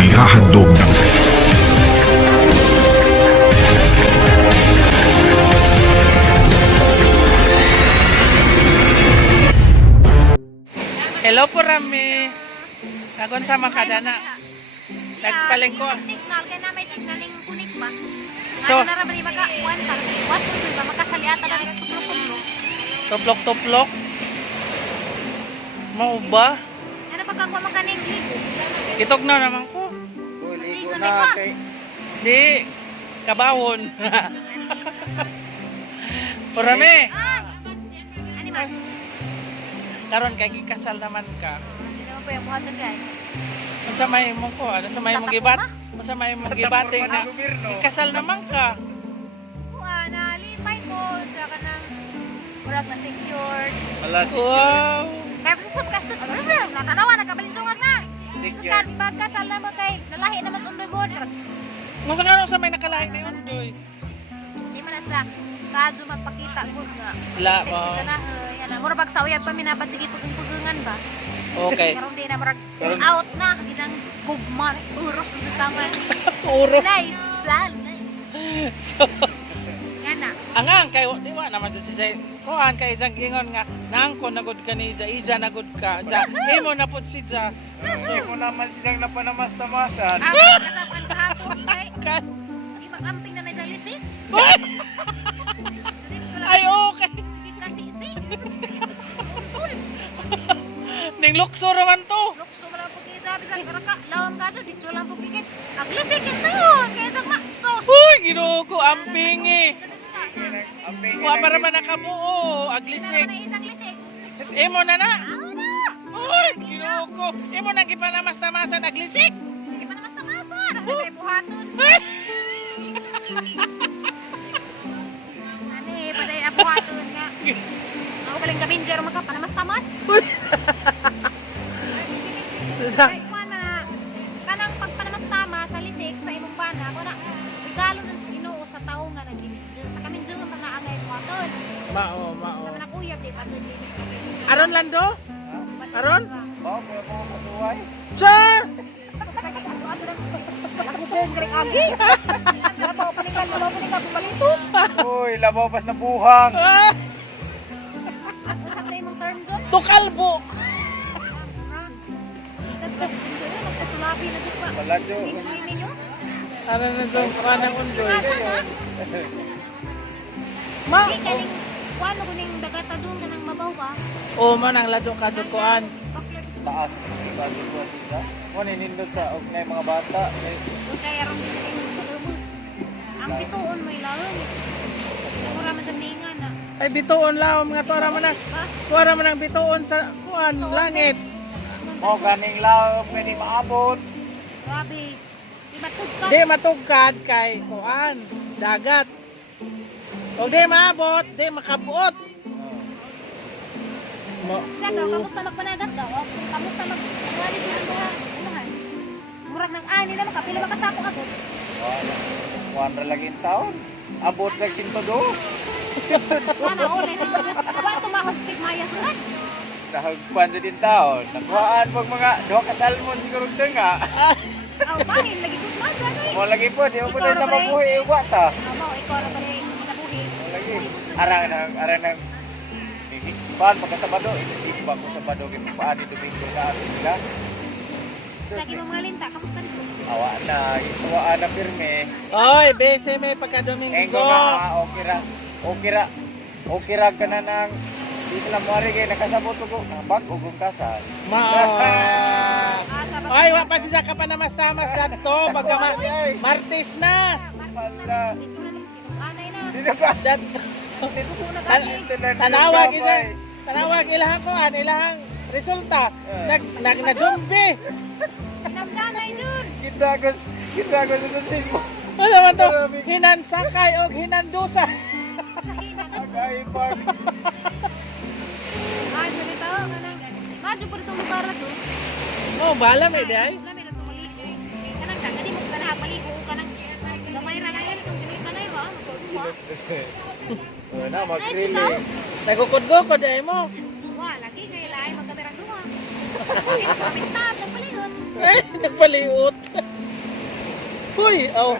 Ihahandog ng Hello po Rami. Nagon sa makadana. Nagpalengko. Signal kaya na may signaling kunik ba? So- Ano na raman maka kuan ka. Was mo ba makasali ata na tuplok-tuplok. Tuplok-tuplok. Mau ba? Ano pagka kuha man kaning ligo? Itog na naman ko. Ligo na kay. Di. Kabawon. Po Rami. Ay. Ani ba? Karon kay gikasal naman ka. Hindi naman po yung buhatan guys. Unsa may mo ko? Ano sa may mong gibat? Unsa may mong gibating na gikasal naman ka? Kuha na lipay ko sa kanang murag na secured. Wow. Kaya pa sa kasut. Natanawa nagkabalinsungag na. Sukat pagkasal na mo kay nalahi na mas undugod. Masa nga sa may nakalain na yun, Doy? Di man na sa kadyo magpakita gud nga. La Text ba? ka na yan. Mura pag sa uyab pa minapat sige pugung-pugungan ba. Okay. Karon di na murag out na ginang gugman uros sa tama. Uro. Nice, nice. So, Yan na. angang kay di ba naman si Jay. Kuan kay jang gingon nga nangko nagud ka ni Ija nagud ka. Ja, imo na pud si Ja. Hindi mo naman silang napanamastamasan. Kasapan kahapon kay Kan. di magamping na na lisit. Ay okay. Sige kasi si. Ning lukso raman to. Lukso wala po kita bisan karaka lawam ka so dito lang po kikit. Aglisikin na yun. Kaya sa sos. Uy, Ginoo ko amping eh. Amping Wa para man nakabuo, aglisik. Lisik. Imo na na. Ako na. Uy, Ginoo ko. Imo na gipanamas-tamasan aglisik. Hindi pa naman tamasan. Ay, buhaton. Ani, paday abuhaton nga. Ako paling gabinger magkapanamas-tamas. Ay, kuwan na. Kanang pagpanamas-tamas sa lisik sa imong bana, ako na regalo ng Ginoo sa tao nga nagdinigil. Sa kamin dyan man na angay buhaton. Mao, mao. Sa manakuyab, di pa doon din. Aron lando? Aron? Bao, kaya po masuway. Sir! Agi! Labaw paninggal, pumalito. Uy, labaw pas na buhang. Ah, Sa tayo mong turn zone. tukalbo. Magkasulabi na dito pa. Baladyo. Swimming nyo? Ano na sa kanang undoy? Asa na? Ma. Di kaning, wano ko ning dagata doon ka nang mabaw ba? O man ang ladyo kadto kuan. Bakla dito. Taas. Bago po siya. Kung ninindot sa ugnay mga bata. Huwag kaya rin din yung turbos. Ang bituon mo ilawan. Mura man sa ningan na. Ay bituon laom nga tuara man ang Ha? tuara man ang bituon sa kuan langit. Mo ganing laom nga di maabot. Grabe. Di matod ka. Di matugkad kay kuan dagat. O di maabot, di makabuot. Mo. Saka, kamusta magpanagat ka? O, kamusta mag-wali din ang mga unahan? Murag ng ani na makapila makasapok ako. Wala lagi yung taon. Abot lang sintodos. Sana uli sa mga wala tumahagpit maya sulat. Nahagpan na din taon. Nakuhaan pag mga duha ka salmon siguro nga. Aw, panin lagi ko smaga kay. Mo lagi po, di mo po na mabuhi uwa ta. Amo, ikaw ra pala yung nabuhi. Mo lagi. Arang nang paan pagkasabado, inisipag ko Sabado kay paani Domingo na ako sila. Lagi mo mga linta, kamusta dito? Awa na, ituwa na pirme. Oy, bese may Enggo pagka-Domingo. nga, okay ra ka na ng di sila muari kay nakasabot ko ang bag ugong kasal. Mao. Ah, Ay, wa pa siya ka pa namas-tamas dadto pagka Martes na. Wala. Dito na lang, anay na. Dito ka. Dadto. Dito ko na kami. Tanawag isa. Tanawag ilahang kuan, ilahang resulta. Na zombie. Pinamdanay dyan. Kita ko sa Facebook. Ano man to? Hinansakay o hinandusa. Sa hina na. Agaipag. Madyo nito, kanang. Madyo po dito lugar na to. Oh, bala may di ay. Lami na to maligo. Kanang daga, di mo ka na maligo. Kanang gamay ra ganyan itong ganito na yun. Na mag-grilling. Nagukod-gukod ay mo. Duwa, lagi kay laay magkamerang duwa. Hindi ko kami stop, nagpaligot. Ay, nagpaliut. Uy, oh.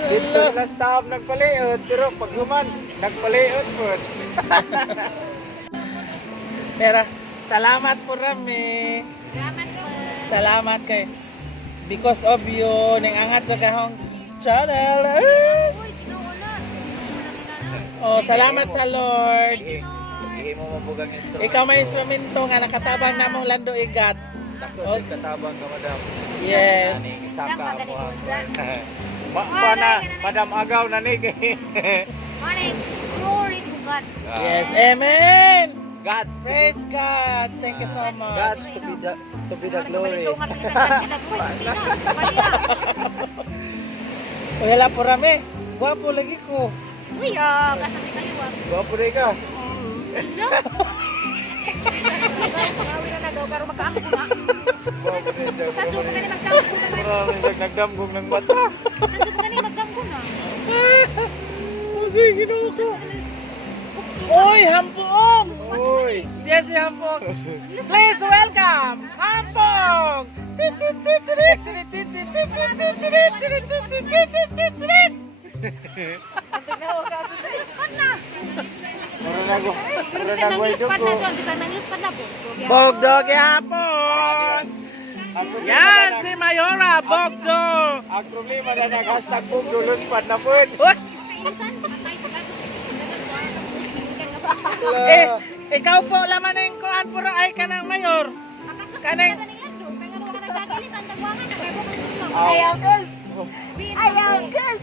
Dito na staff nagpaliot, pero pag human, nagpaliot po. Pero, salamat po rami. Salamat po. Salamat kay because of you ning angat sa kahong channel. Uy, kinuula. Oh, salamat sa Lord. Hindi mo mabugang instrument. Ikaw may instrumento nga nakatabang namong lando igat. Takot katabang ka, madam. Yes. Ani, isaka Dam, mo. magaling Pa na, madam agaw na ni. Morning. Glory to God. Yes. Amen. God, Praise God. Thank you so God much. to be the glory. Wala po rami. Gwapo lagi ko. Uy, kasabi kaliwag. Gwapo rin ka. Pangawin na nagaw, pero magkaamo ko na. Gwapo rin ka. Sa suko gani magdamgo na. Maraming nagdamgong ng mata. Sa suko gani magdamgo na. Okay, ginoo ko. Oy, Hampong! Uy! Yes, si Hampong. Please welcome, Hampong! Spot na. Mura na ko. Mura Bisa na ko nang ito spot ko. na doon. Bisa nang spot na po. Bogdog Hampong! Yan, si Mayora, Bogdog! Ang problema na nag-hashtag po, luluspat na po. Uy! Kainitan. Patay ko gato. Eh, ikaw po laman ng kuan pura ay kanang mayor. Kanang Ayaw gus.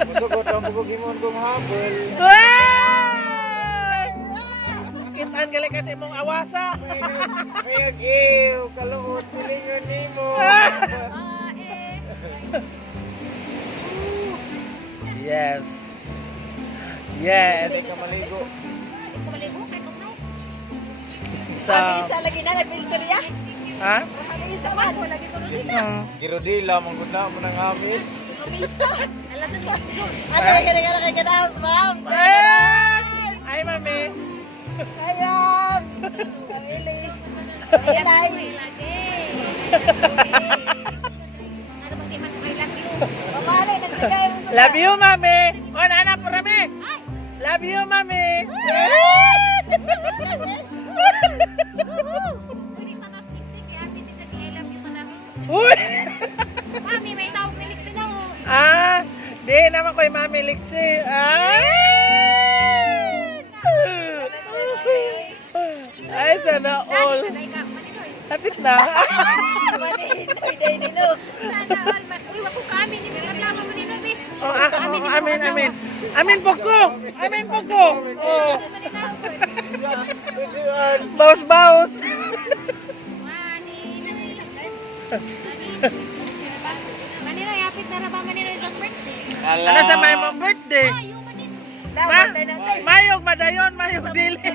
Musugot ang bugimon kong habol. Ay! Kitaan gali kasi mong awasa. May ag-iw, kaluot, pilingon ni mo. Yes. Yes. Hindi ka maligo. Sa lagi na nag-filter ya. ha? Isa man. Girodila, mangguna mo ng amis. Isa. Ano ba kaya kay kadaos, ma'am? Ay, mami. Ayam. Pamili. Ilay. Mamali, nagsagay mo sa Love you, mami. O, nana po rami. Love you, mami. Uy! Mami, may tawag ni Lixie daw. Ah, di naman ko'y mami Lixie. Ay, sana all. Hapit na. Maninoy, day nino. Sana all. Uy, wag ko kami. Hindi ka naman mo nino, be. Oh, amin, amin. Amin po ko. Amin po ko. Oh. Baus, baus. Maninoy, hapit na ba Maninoy sa birthday? Ano sa may mong birthday? Ay, yung Maninoy. Dapat tayo natin. Mayog madayon, mayog dili.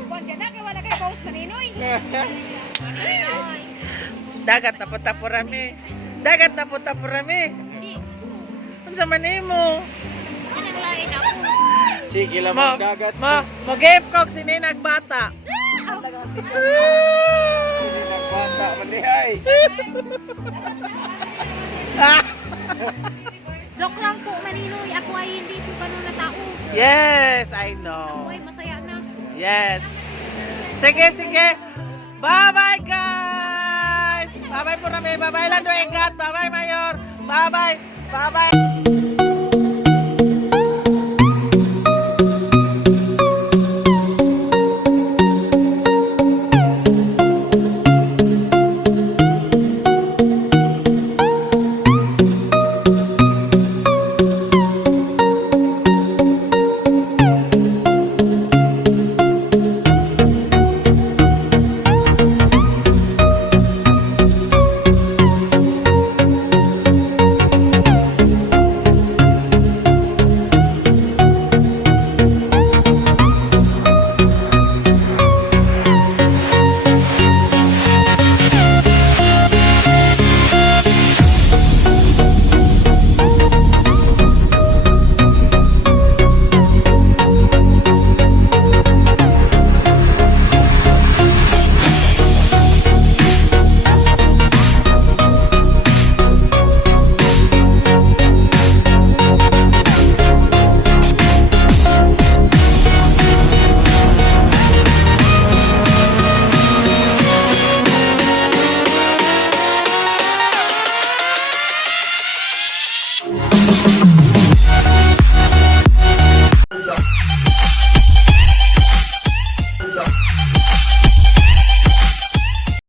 Buwan ka na, kaya wala kayo bawas Maninoy. Maninoy. Dagat na punta po rami. Dagat na punta po rami. Hindi. Ano sa manimo? Yan ang lain ako. Sige lang Mo, magdagat. mo give kog sininag bata. Sino nagbata man di ay. Joke lang po, Maninoy. Ako ay hindi po ganun na tao. Yes, I Ako know. ay masaya na. Yes. Sige, sige. Bye-bye, guys. Bye-bye po rami. Bye-bye, Lando Ingat. Bye-bye, Mayor. Bye-bye. Bye-bye.